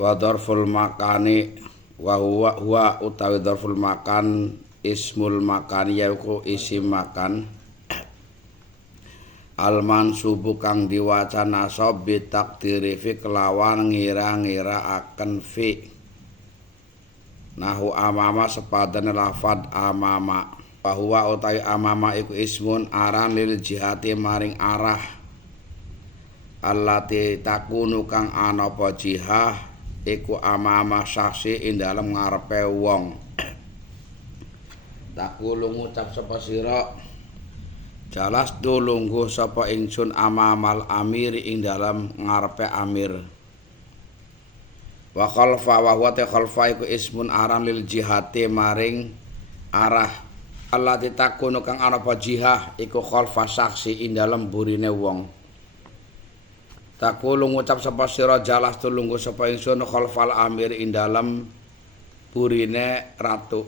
Wa dzarful makani wa huwa utawi dzarful makan ismul makan yaiku isim makan al mansubu kang diwaca nasab bi takdiri fi kelawan ngira-ngiraaken fi nahu amama sepadane lafad amama bahwa utawi amama iku ismun aran lil jihati maring arah allati takunu kang ana apa jihah iku amama saksi ing dalem ngarepe wong. Takulu ngucap sapa sira jalas tulungguh sapa ingsun amamal amir ing dalem ngarepe amir. Wa khalfa wa huwa ta khalfa iku ismun aran lil jihati maring arah allati takunu kang ana apa jihah iku khalfa saksi ing dalem burine wong. Takulu ngucap sapa sira jalas tulungguh sapa ingsun khalfal amir ing dalem burine ratu.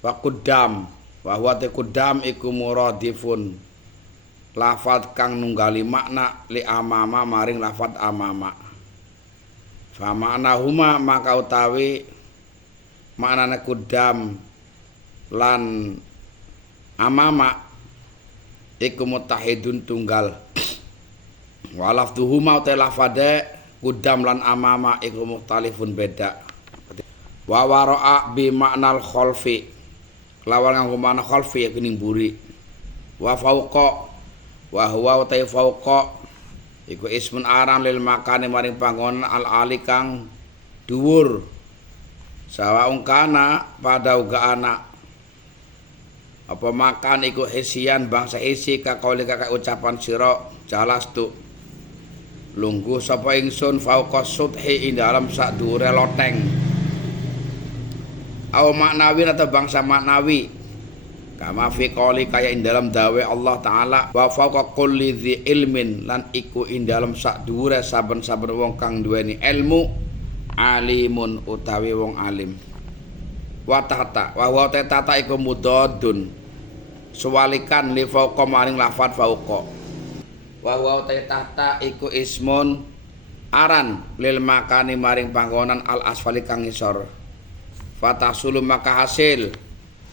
Wa qudam wa huwa ta qudam iku muradifun lafad kang nunggali makna li amama maring lafad amama. Fa makna huma maka utawi maknane qudam lan amama iku mutahidun tunggal. Walafduhuma uta lafade qudam lan amama iku mukhtalifun beda. Wa wara'a bi maknal khalfi lawan nganggo makna khalfi iku ning mburi. Wa fauqa wa huwa uta fauqa iku ismun aran lil makani maring panggonan al ali kang dhuwur. Sawa ungkana pada uga anak apa makan iku hisian bangsa isi kakauli kakak ucapan sira jalastu lungguh sapa ingsun fauqa sudhi ing dalem sak dhuwure loteng au maknawi atau bangsa maknawi kama fi qouli kaya ing dalem dawe Allah taala wa fauqa kulli dzi ilmin lan iku ing dalem sak dhuwure saben-saben wong kang duweni ilmu alimun utawi wong alim. Wa tata wa wa tata iku mudadun suwalikan li fauqa maring lafad fauqa. Wa wa tata iku ismun aran lil makani maring panggonan al asfali kang ngisor. Fatasulu maka hasil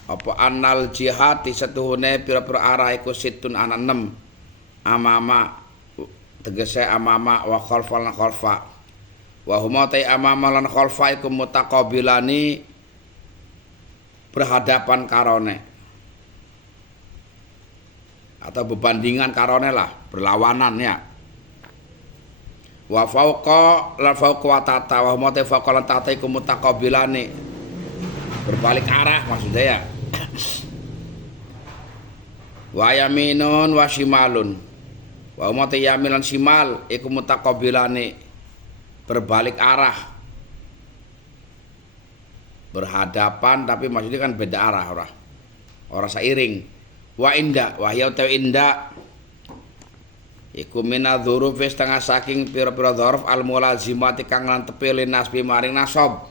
apa annal jihad setuhune pira-pira arah iku situn ana 6 amama tegese amama wa khalfa lan khalfa. Wa huma ta amama lan khalfa iku mutaqabilani berhadapan karone atau berbandingan karone lah, berlawanan ya. Wa fauqa la fauqa wa tata wa huma ta fauqa lan tata iku mutaqabilani berbalik arah maksudnya ya. Wa yaminun wa shimalun wa huma ta yamin lan shimal iku mutaqabilani berbalik arah, berhadapan tapi maksudnya kan beda arah ora seiring. Wa inda wa hiya ta inda iku minadzuruf setengah saking pira-pira dzaraf al mulazimati kang lan tepi linasbi maring nasab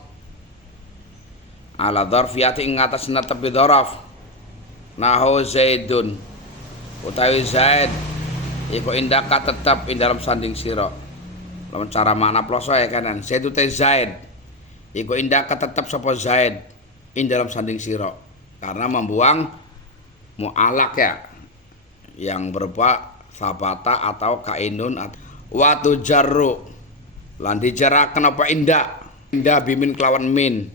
ala dzarfiyati ing atas tepi dzaraf nahu zaidun utawi zaid iku indaka tetap ing dalam sanding sira lawan cara makna ploso ya kanan zaid te zaid iku indaka tetap sapa zaid ing dalam sanding sira karena membuang mu'alak ya yang berupa sabata atau kainun wa tujarru lan dijarakan apa inda bimin kelawan min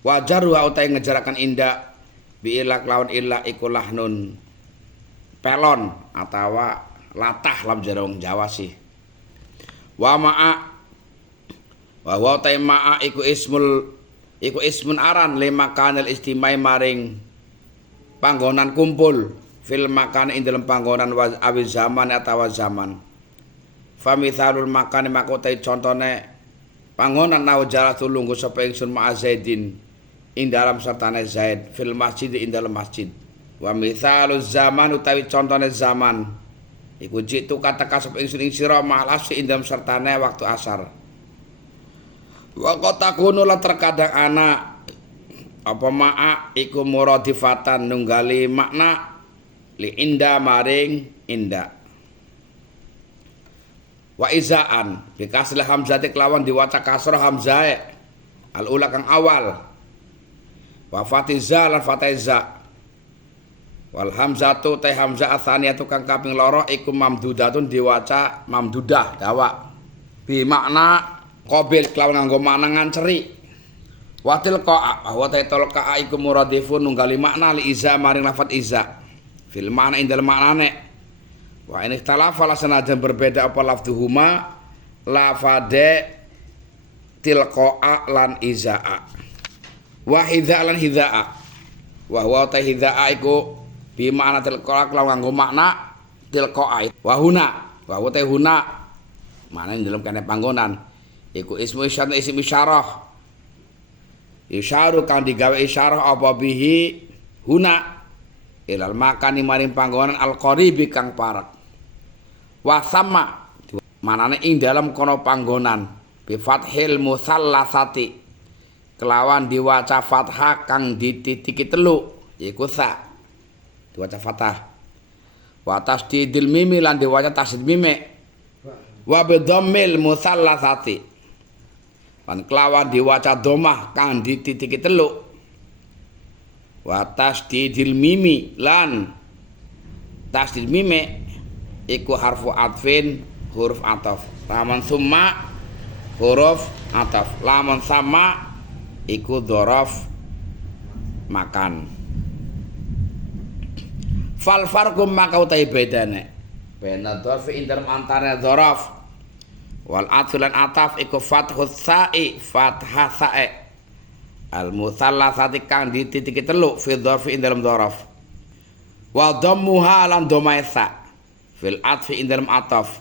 wa jarru utai ngejarakan inda bi ilak lawan ilak iku lahnun pelon atau latah lam jarong Jawa sih. Wa ma'a wa wa ta ma'a iku ismun aran lima kanal istimai maring panggonan kumpul fil makan ing dalem panggonan awi zaman atawa zaman. Fa mithalul makan makotai contone panggonan nau jalah tulunggu sapa ingsun ma'a Zaidin ing dalam sertane Zaid fil masjid ing dalam masjid. Wa mithaluz zaman utawi contone zaman iku jitu kata kasep ingsun ing sira malas ing dalam sertane waktu asar. Wa qatakunu la terkadang ana apa ma'a iku muradifatan nunggali makna li inda maring inda. Wa izaan bi kasril hamzati kelawan diwaca kasrah hamzah al ula kang awal. Wa fatiza lan fataiza. Wal hamzatu ta hamzah atsaniyatu kang kaping loro iku mamdudatun diwaca mamdudah dawa. Bi makna qabil kelawan nganggo makna nganceri. Watil qa'a wa taitul qa'a iku muradifun nunggali makna li iza maring lafat iza. Fil makna ing dalem maknane. Wa in ikhtalafa la sanajan berbeda apa lafduhuma lafade tilqa'a lan izaa. Wa hidza lan hidzaa. Wa huwa ta hidzaa iku bi makna tilqa'a kelawan nganggo makna tilqa'a. Wa huna wa huwa ta huna makna ing dalem kene panggonan iku ismu isyarah isim isyarah. Isyaru kang digawe isyarah apa bihi huna ilal makani maring panggonan al-qaribi kang parek. Wa sama manane ing dalam kono panggonan bi fathil musallasati kelawan diwaca fathah kang dititiki telu iku sa diwaca fathah. Wa tasdidil mimi lan diwaca tasdid mime. Wa bi dhammil musallasati lan kelawan diwaca domah kang dititiki telu. Wa tasdidil mimi lan tasdid mime iku harfu atfin huruf ataf. Lamun summa huruf ataf. Lamun sama iku dzaraf makan. Fal farqum maka utai bedane bena dzarfi indar antara dzaraf wal atfu lan ataf iku fathus sa'i fathah sa'i al musallasati kang dititiki telu fi dzarfi ing dalem dzaraf wa dhammuha lan dhamaisa fil atfi ing dalem ataf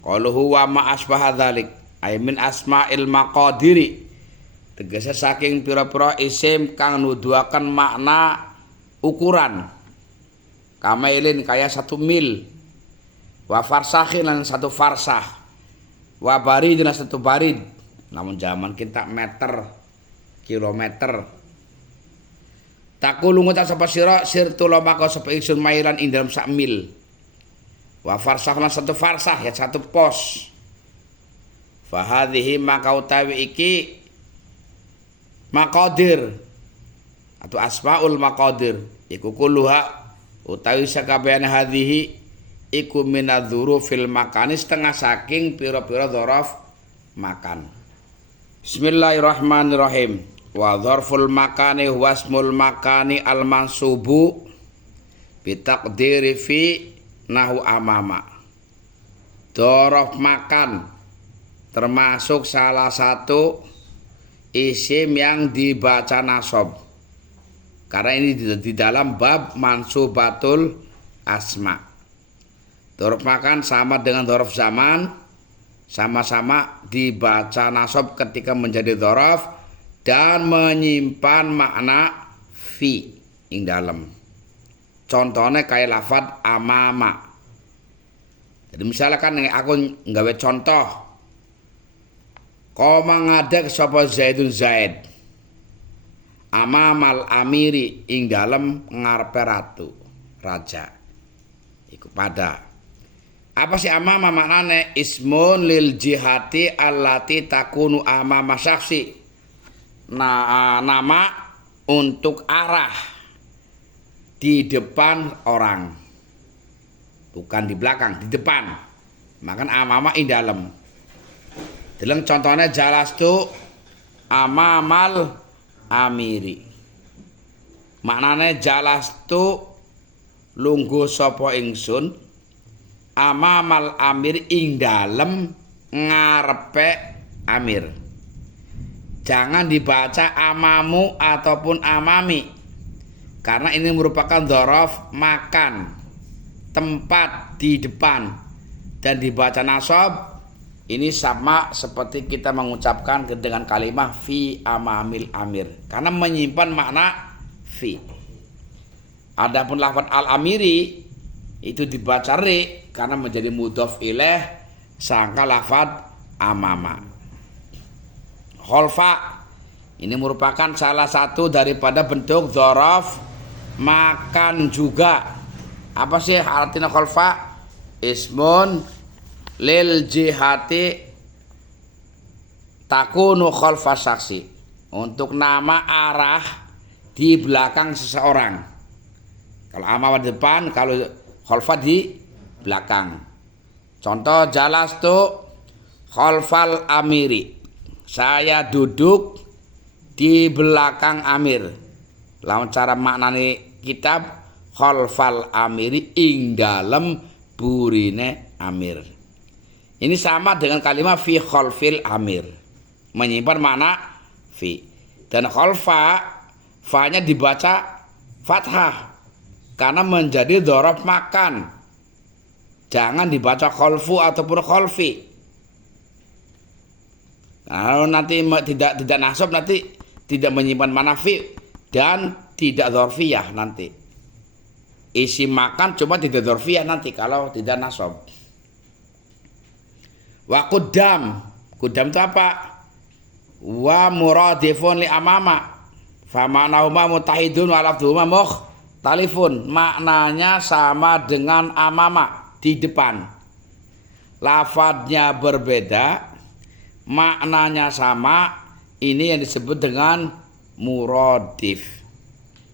qaluhu wa ma asbaha dzalik ay min asma'il maqadiri tegese saking pira-pira isim kang nuduhaken makna ukuran kamailin kaya 1 mil wa farsakhin lan 1 farsah wa barid dan 1 barid namun zaman kita meter kilometer takulu ngucap sapa sira sirtu lomako sapa ingsun mailan ing dalem 1 mil wa farsah lan 1 farsah ya 1 pos fa hadhihi maka utawi iki maqadir atau asmaul maqadir iku kulluha utawi sakabehane hadhihi iku minadzurufil makani setengah saking pira-pira dzaraf makan. Bismillahirrahmanirrahim. Wa dzarful makani wasmul makani al mansubu bi taqdiri fi nahu amama. Dzaraf makan termasuk salah satu isim yang dibaca nasab. Karena ini di dalam bab mansubatul asma. Dzaraf makan sama dengan dzaraf zaman, sama-sama dibaca nasab ketika menjadi dzaraf dan menyimpan makna fi ing dalem. Contohnya kayak lafad amama. Jadi misalkan aku nggawe contoh, qoma ngadeg sapa Zaidun Zaid. Amamal amiri ing dalem ngarepe ratu, raja. Iku pada apa sih amama maknane ismun lil jihati allati takunu amama syakhsi. Nah, nama untuk arah di depan orang. Bukan di belakang, di depan. Makan amama ing dalem. Deleng contohnya jalastu amamal amiri. Maknane jalastu lungguh sapa ingsun amamal amir ing dalem ngarepe amir. Jangan dibaca amamu ataupun amami karena ini merupakan dzaraf makan, tempat di depan, dan dibaca nasab ini sama seperti kita mengucapkan dengan kalimat fi amamil amir karena menyimpan makna fi. Adapun lafaz al-amiri itu dibaca ri karena menjadi mudhof ilaih sangka lafaz amama. Kholfa ini merupakan salah satu daripada bentuk dzaraf makan juga. Apa sih artinya kholfa? Ismun lil jihati takunu khalfa saksi, untuk nama arah di belakang seseorang. Kalau amama di depan, kalau khalfa di belakang. Contoh jalas tuh khalfal amiri, saya duduk di belakang amir. Lawan cara maknane kitab khalfal amiri ing dalem burine amir. Ini sama dengan kalimat fi khalfil amir, menyimpan makna fi. Dan khalfa, fa-nya dibaca fathah karena menjadi dzaraf makan. Jangan dibaca khalfu ataupun khalfi. Kalau nanti tidak nasab, nanti tidak menyimpan makna fi dan tidak dzarfiyah nanti. Isi makan cuma tidak dzarfiyah nanti kalau tidak nasab. Wa qudam, qudam itu apa? Wa muradifun li amama, fa ma'nahuma mutahidun wa lafdhuhuma mukhtalifun. Maknanya sama dengan amama, di depan. Lafadznya berbeda, maknanya sama. Ini yang disebut dengan muradif.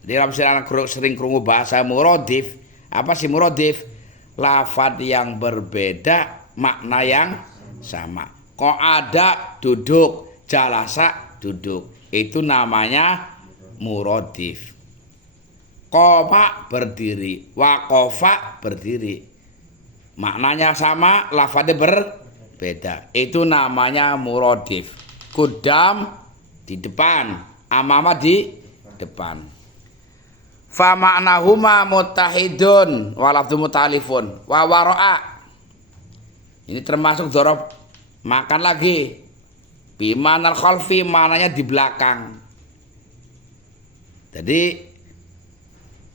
Di dalam sering krungu bahasa muradif. Apa sih muradif? Lafadz yang berbeda, makna yang sama. Kok ada duduk, jalasa duduk, itu namanya muradif. Qoma berdiri, waqafa berdiri, maknanya sama, lafadznya berbeda, itu namanya muradif. Qudam di depan, amama di depan. Fa ma'nahuma muttahidun wa lafdhu mutalifun wa wara'a. Ini termasuk dzaraf makan lagi. Bimanal khalfi, mananya di belakang. Jadi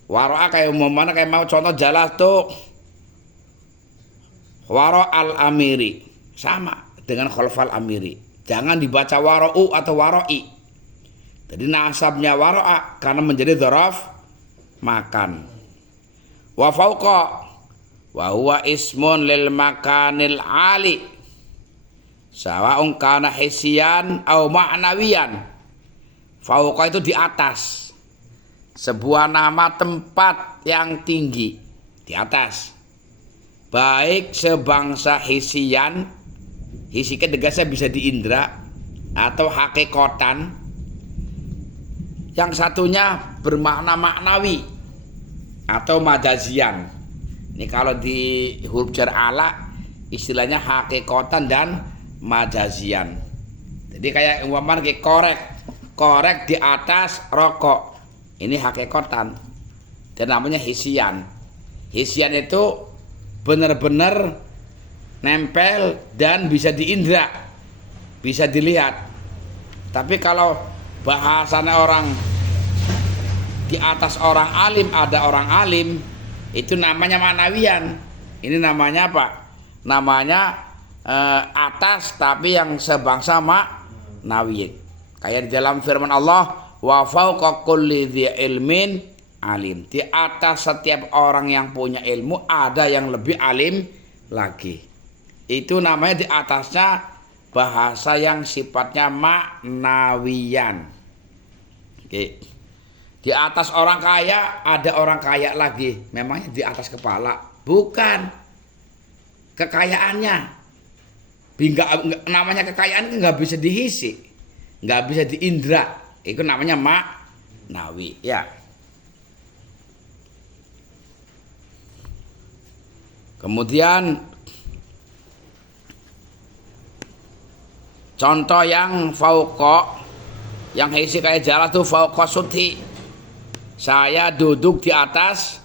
wara'a kayak mana kayak mau contoh jalas tuh wara al amiri, sama dengan khalfal amiri. Jangan dibaca wara'u atau wara'i. Jadi nasabnya wara'a karena menjadi dzaraf makan. Wa fauqa wa huwa ismun lil makanil ali, sawa'un kana hisian au ma'nawiyan. Fauqa itu di atas, sebuah nama tempat yang tinggi, di atas, baik sebangsa hisian, hisikan tegasnya bisa diindra, atau hakikotan. Yang satunya bermakna maknawi atau majazian. Ini kalau di huruf jar ala istilahnya hakikotan dan majazian. Jadi kayak umpama kayak korek di atas rokok, ini hakikotan dan namanya hisian. Hisian itu benar-benar nempel dan bisa diindra, bisa dilihat. Tapi kalau bahasanya orang di atas orang alim, ada orang alim, itu namanya manawian. Ini namanya apa? Namanya atas tapi yang sebangsa ma'nawi. Kayak di dalam firman Allah, wa fauqa kulli dzi ilmin alim. Di atas setiap orang yang punya ilmu ada yang lebih alim lagi. Itu namanya di atasnya bahasa yang sifatnya ma'nawiyan. Oke. Di atas orang kaya ada orang kaya lagi. Memangnya di atas kepala? Bukan. Kekayaannya. Namanya kekayaan nggak bisa dihisi, nggak bisa diindra. Itu namanya ma'nawi. Ya. Kemudian contoh yang fauqa, yang hisi kayak jalan tuh fauqa suthi. Saya duduk di atas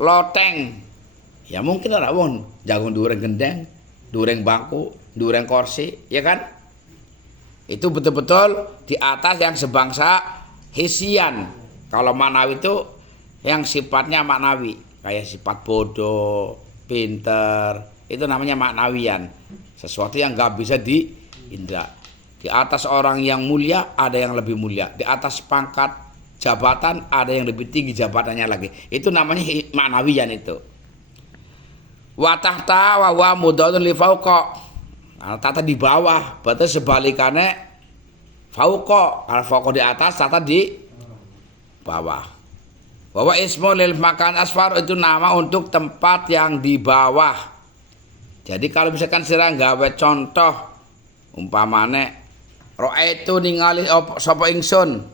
loteng. Ya mungkin ada wong jagung dureng gendeng, dureng bangku, dureng kursi, ya kan? Itu betul-betul di atas yang sebangsa hisian. Kalau maknawi itu yang sifatnya maknawi, kayak sifat bodoh, pinter, itu namanya maknawian. Sesuatu yang nggak bisa diindra. Di atas orang yang mulia ada yang lebih mulia. Di atas pangkat jabatan ada yang lebih tinggi jabatannya lagi. Itu namanya maknawiyan itu. Wa tahta wa huwa mudhafun li fauqa. Kalau tahta di bawah, berarti sebalikannya fauqa. Kalau fauqa di atas, tahta di bawah. Bahwa ismu lil makan asfar itu nama untuk tempat yang di bawah. Jadi kalau misalkan sira gawe contoh umpamane ra'aitu ningali sapa ingsun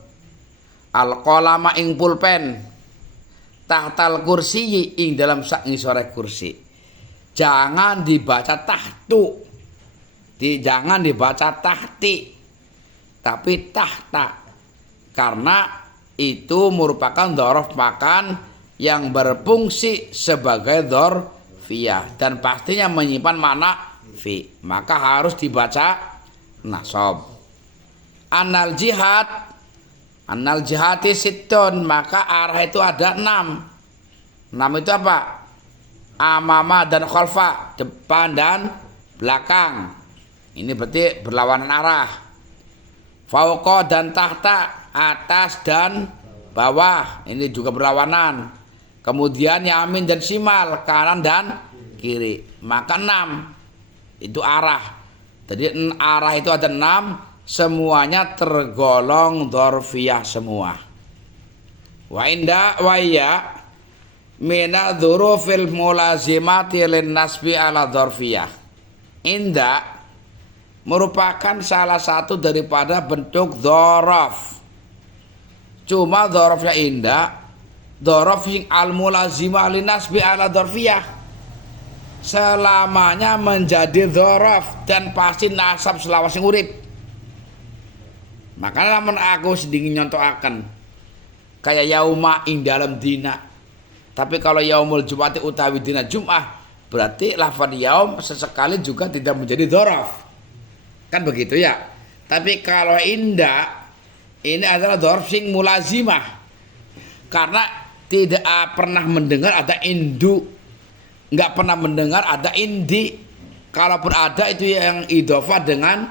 al-qalama ing pulpen tahtal kursi ing dalam sak ngisore kursi. Jangan dibaca tahtu. Jangan dibaca tahti. Tapi tahta. Karena itu merupakan dzaraf makan yang berfungsi sebagai dzarfiyah dan pastinya menyimpan makna fi. Maka harus dibaca nasab. Annal jihati sittun, maka arah itu ada 6. 6 itu apa? Amama dan khalfa, depan dan belakang. Ini berarti berlawanan arah. Fauqa dan tahta, atas dan bawah. Ini juga berlawanan. Kemudian yamin dan simal, kanan dan kiri. Maka 6 itu arah. Jadi arah itu ada 6, semuanya tergolong dzarfiyah semua. Wa inda wa ya mina dzurufil mulazimati lin nasbi ala dzarfiyah. Inda merupakan salah satu daripada bentuk dzaraf. Cuma dzarafnya inda dzaraf yang al mulazimah lin nasbi ala dzarfiyah. Selamanya menjadi dzaraf dan pasti nasab selawase urip. Makanya lamun aku sedingin nyontokaken kayak yauma ing dalam dina. Tapi kalau yaumul jum'ati utawi dina Jum'ah, berarti lafaz yaum sesekali juga tidak menjadi dzaraf. Kan begitu ya. Tapi kalau inda ini adalah dzaraf sing mulazimah. Karena tidak pernah mendengar ada indu, enggak pernah mendengar ada indi. Kalaupun ada itu yang idhofah dengan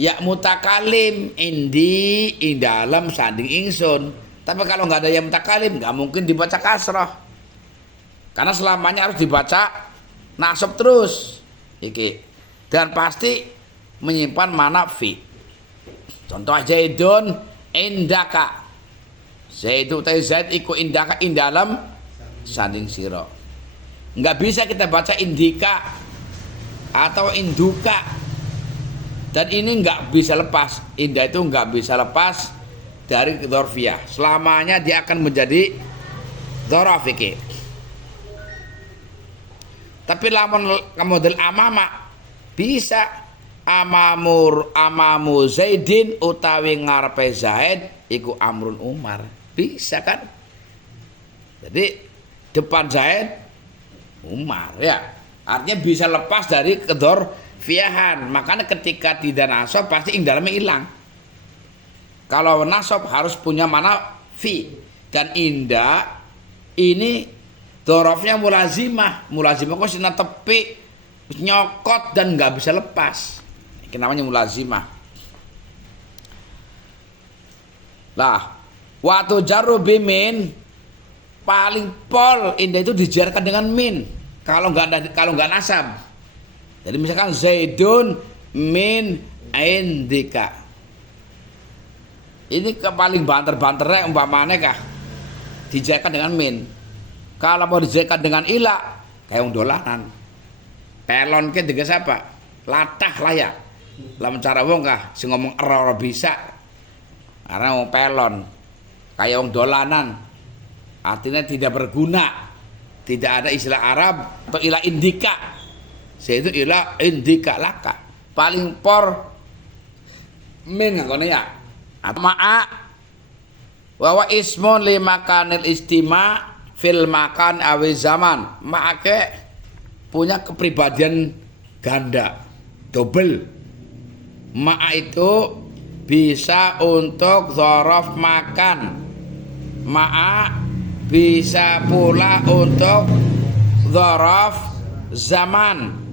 ya mutakalim, indi ing dalam sanding ingsun. Tapi kalau nggak ada yang mutakalim, nggak mungkin dibaca kasrah. Karena selamanya harus dibaca nasab terus. Iki. Dan pasti menyimpan makna fi. Contoh Zaidun indaka. Zaidu ta Zaid iku indaka ing dalam sanding sira. Nggak bisa kita baca indika atau induka. Dan ini nggak bisa lepas. Indah itu nggak bisa lepas dari dzarfiyah. Selamanya dia akan menjadi dzaraf iki. Tapi lamun model amama bisa amamu Zaidin utawi ngarepe Zaid iku Amrun Umar. Bisa kan? Jadi depan Zaid Umar ya. Artinya bisa lepas dari dzarfiyahan. Makanya ketika tidak nasab pasti ing dalamnya hilang. Kalau nasab harus punya mana fi. Dan inda ini dzarafnya mulazimah. Mulazimah kok sina tepi nyokot dan nggak bisa lepas. Ini namanya mulazimah. Lah, waktu jarru bimin paling pol inda itu dijarkan dengan min. Kalau nggak nasab. Jadi misalkan Zaidun min indika. Ini paling banter-banternya umpamanya kah dijakan dengan min. Kalau mau dijakan dengan ila kayak wong dolanan. Pelon ke dengan siapa? Latah lah ya. Lamun cara wong kah sing ngomong ora bisa. Karena wong pelon kayak wong dolanan. Artinya tidak berguna. Tidak ada istilah Arab atau ilah indika. Yaitu ilah indika laka. Paling por min ngene ya. Ma'a wa ismun li makanil istima fil makan awi zaman. Ma'ake punya kepribadian ganda, double. Ma'a itu bisa untuk dzaraf makan. Ma'a bisa pula untuk dzaraf zaman.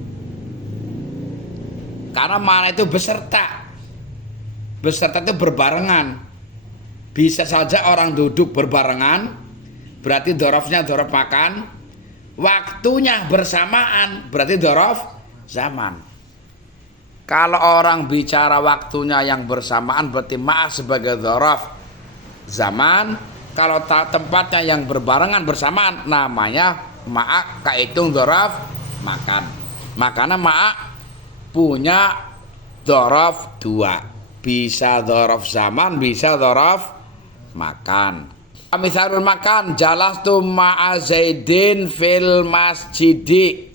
Karena mana itu beserta. Beserta itu berbarengan. Bisa saja orang duduk berbarengan, berarti dzarafnya dzaraf makan. waktunya bersamaan, berarti dzaraf zaman. Kalau orang bicara waktunya yang bersamaan berarti ma'a sebagai dzaraf zaman. Kalau tempatnya yang berbarengan bersamaan namanya ma'a kaitung dzaraf makan. Makanya ma'a punya dzaraf dua. Bisa dzaraf zaman, bisa dzaraf makan. Misalul makan, jalastu ma'a Zaidin fil masjidi.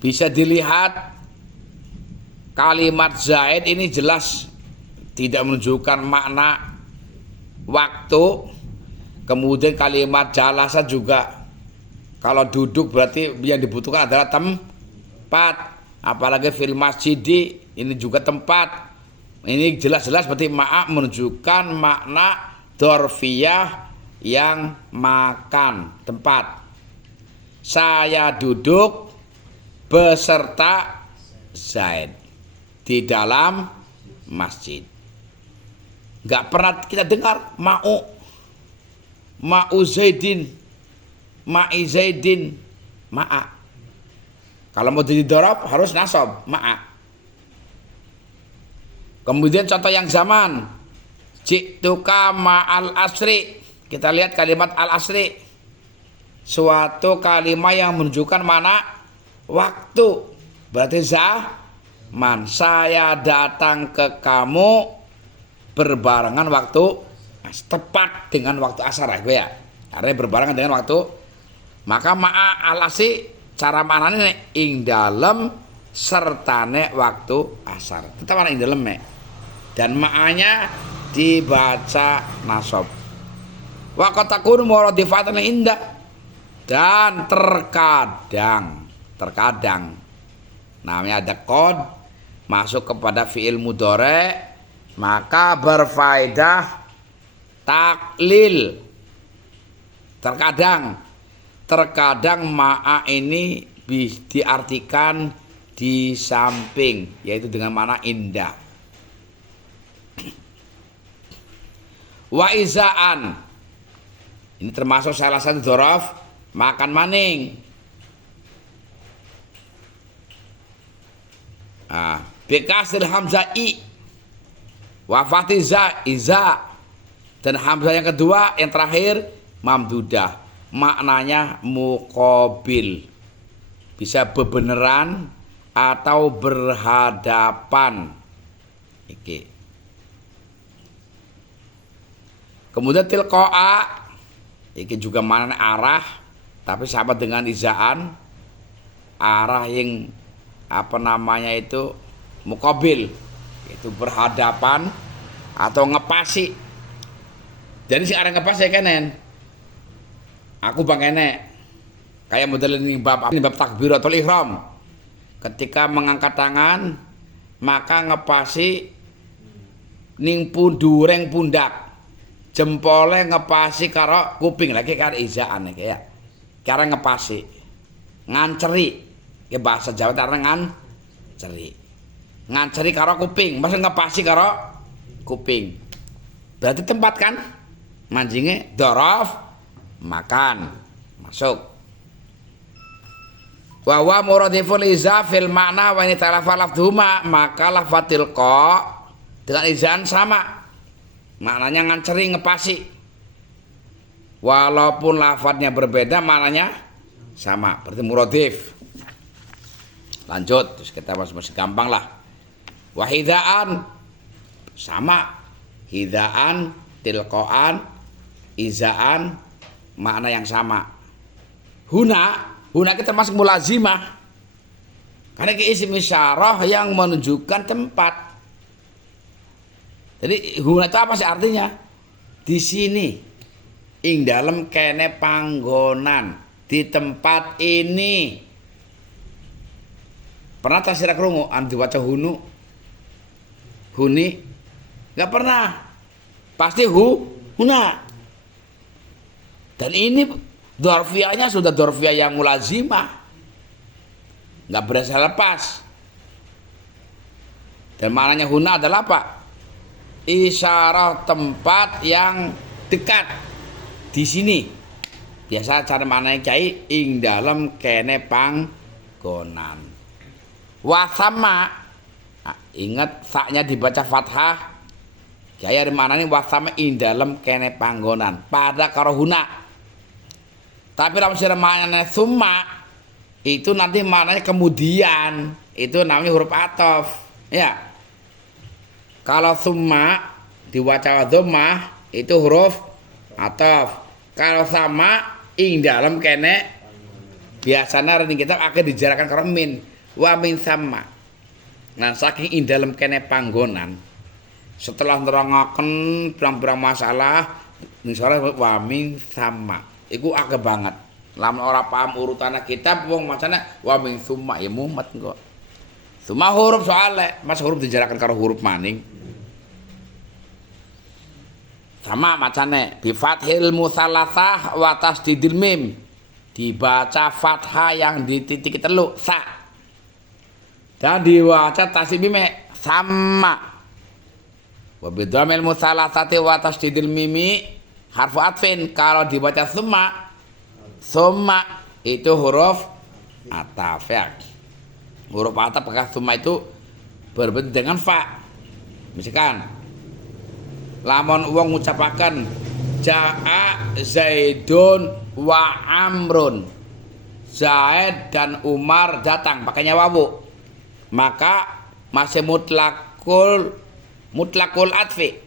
Bisa dilihat kalimat Zaid ini jelas tidak menunjukkan makna waktu. Kemudian kalimat jalasa juga kalau duduk berarti yang dibutuhkan adalah tempat. Apalagi fil masjidi ini juga tempat. Ini jelas-jelas berarti ma'a menunjukkan makna dzarfiyah yang makan, tempat. Saya duduk beserta Zaid di dalam masjid. Nggak pernah kita dengar ma'u Zaidin, ma'i Zaidin, ma'a. Kalau mau jadi dzaraf harus nasab, ma'a. Kemudian contoh yang zaman, ji'tuka ma'al asri. Kita lihat kalimat al asri, suatu kalimat yang menunjukkan mana waktu, berarti zaman. Saya datang ke kamu berbarengan waktu tepat dengan waktu asar ya. Artinya berbarengan dengan waktu. Maka ma'a al asri cara maknanya ing dalem sertane waktu asar. Kita mana ing dalem dan ma'anya dibaca nasab. Wa qatakun muradifatan indah, dan terkadang namanya ada qad masuk kepada fi'il mudhari maka berfaedah taklil. Terkadang ma'a ini diartikan di samping, yaitu dengan makna indah. Wa izaan ini termasuk salah satu dzaraf makan maning. Bikasril hamzah i wa fathi za iza, dan hamzah yang kedua yang terakhir mamdudah, maknanya muqabil, bisa bebeneran atau berhadapan. Iki. Kemudian tilqa'a, ini juga maknanya arah, tapi sama dengan izaan, arah yang itu muqabil, itu berhadapan atau ngepasi. Jadi si arah ngepasi kenen, aku bangkene kayak model ini bab takbiratul ihram. Ketika mengangkat tangan maka ngepasi ning dureng pundak, jempolnya ngepasi karo kuping lagi kan izaan ya. Cara ngepasi, nganceri, ya bahasa Jawa karena nganceri karo kuping, maksudnya ngepasi karo kuping. Berarti tempat kan, manjingnya dzaraf makan masuk. Wa wa muradiful iza fil makna wa ini talafa lafdhuma, maka lafadil qa dengan izaan sama. Maknanya nganceri, ngepasi. Walaupun lafadznya berbeda, maknanya sama. Berarti muradif. Lanjut, terus kita masih gampang lah. Wahidaan sama. Hidaan, tilqaan, izaan, makna yang sama. Huna kita termasuk mulazimah. Karena ini isim isyarah yang menunjukkan tempat. Jadi huna itu apa sih artinya? Di sini, ing dalam kene panggonan, di tempat ini. Pernah tak sira krungu diwaca hunu? Huni? Enggak pernah. Pasti huna. Dan ini dzarfiyahnya sudah dzarfiyah yang mulazimah. Enggak berasa lepas. Dan maknanya huna adalah apa? Isyarah tempat yang dekat di sini. Biasa cara mana kiai ing dalam kene panggonan. Wasama, ingat saknya dibaca fathah. Kiai ada mana nih wasama ing dalam kene panggonan. Pada karohuna. Tapi dalam sira maknanya summa itu nanti maknanya kemudian. Itu namanya huruf ataf. Ya. Kalau summa diwaca dhammah itu huruf ataf. Kalau sama ing dalam kene biasanya rening kitab akan dijarakan karo min wa min sama. Nah saking ing dalam kene panggonan setelah nerangaken pirang-pirang masalah misalnya wa min sama iku akeh banget. Lamun ora paham urutan kitab wong macane wa min summa ya mumet kok. Summa huruf soalnya mas huruf dijarakan karo huruf maning. Sama macane bi fathil musallatsah wa tasdidil mim dibaca fathah yang di titik telu sa dan diwaca tasdid mim sama wa bi dhammil musallatsati wa tasdidil mimi harfu atfin kalau dibaca summa itu huruf ataf ya huruf ataf bekas summa itu berbentuk dengan fa misalkan lamun wong ngucapaken jaa Zaidun wa Amrun. Zaid dan Umar datang pakainya wawu. Maka masih mutlakul atfi.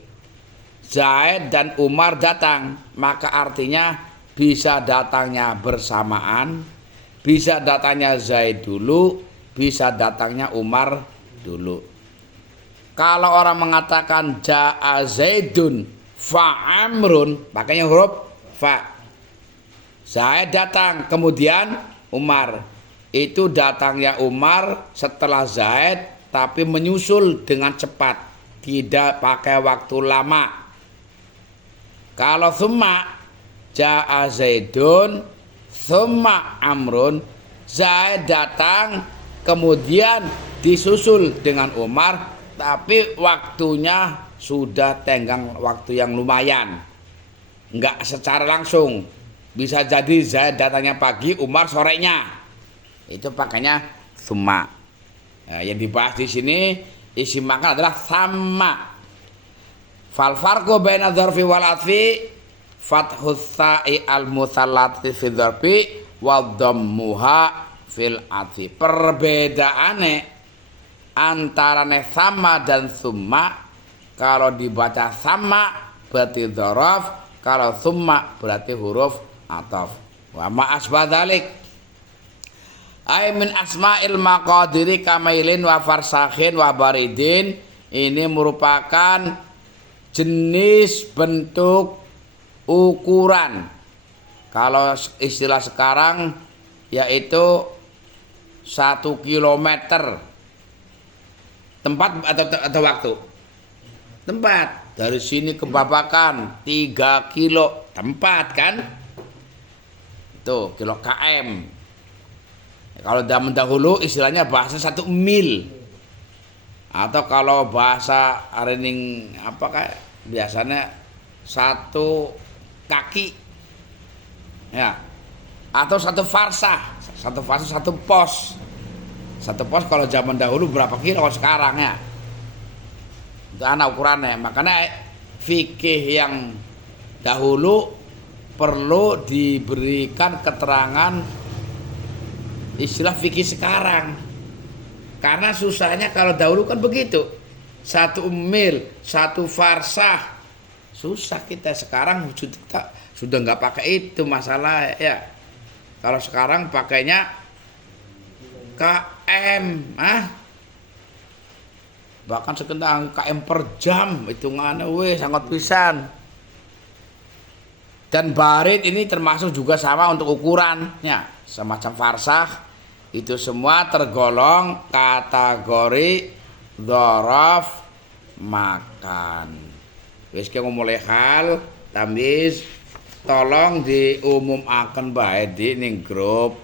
Zaid dan Umar datang, maka artinya bisa datangnya bersamaan, bisa datangnya Zaid dulu, bisa datangnya Umar dulu. Kalau orang mengatakan jaa Zaidun fa Amrun, pakainya huruf fa. Zaid datang, kemudian Umar. Itu datangnya Umar setelah Zaid, tapi menyusul dengan cepat, tidak pakai waktu lama. Kalau summa jaa Zaidun, summa Amrun, Zaid datang, kemudian disusul dengan Umar. Tapi waktunya sudah tenggang waktu yang lumayan. Enggak secara langsung. Bisa jadi Zaid datangnya pagi, Umar sorenya. Itu pakainya summa. Nah, yang dibahas di sini isi makan adalah sama. Fal farqu baina dzarfi wal atfi fathus sa'i al musallati fi dzarfi wa dhammuha fil atfi. Perbedaane antarane sama dan summa kalau dibaca sama berarti dzaraf kalau summa berarti huruf ataf wa ma asbadalik ay min asma'il maqadiri kamailin wa farsakhin wa baridin ini merupakan jenis bentuk ukuran kalau istilah sekarang yaitu 1 kilometer. Tempat atau waktu? Tempat. Dari sini ke Babakan 3 kilo. Tempat kan? Itu kilo km. Kalau zaman dahulu istilahnya bahasa 1 mil. Atau kalau bahasa rening apa kayak biasanya 1 kaki. Ya. Atau 1 farsah. 1 farsah 1 pos. 1 pos kalau zaman dahulu berapa kilo kalau sekarang ya. Itu anak ukurannya. Makanya fikih yang dahulu perlu diberikan keterangan istilah fikih sekarang. Karena susahnya kalau dahulu kan begitu. 1 mil, 1 farsah. Susah kita sekarang sudah nggak pakai itu masalah ya. Kalau sekarang pakainya KM, bahkan sekedar KM per jam hitungannya sangat pisan. Dan barid ini termasuk juga sama untuk ukurannya, semacam farsah itu semua tergolong kategori dzaraf makan. Wis ki mulai hal tamyiz tolong diumumaken bae di ning grup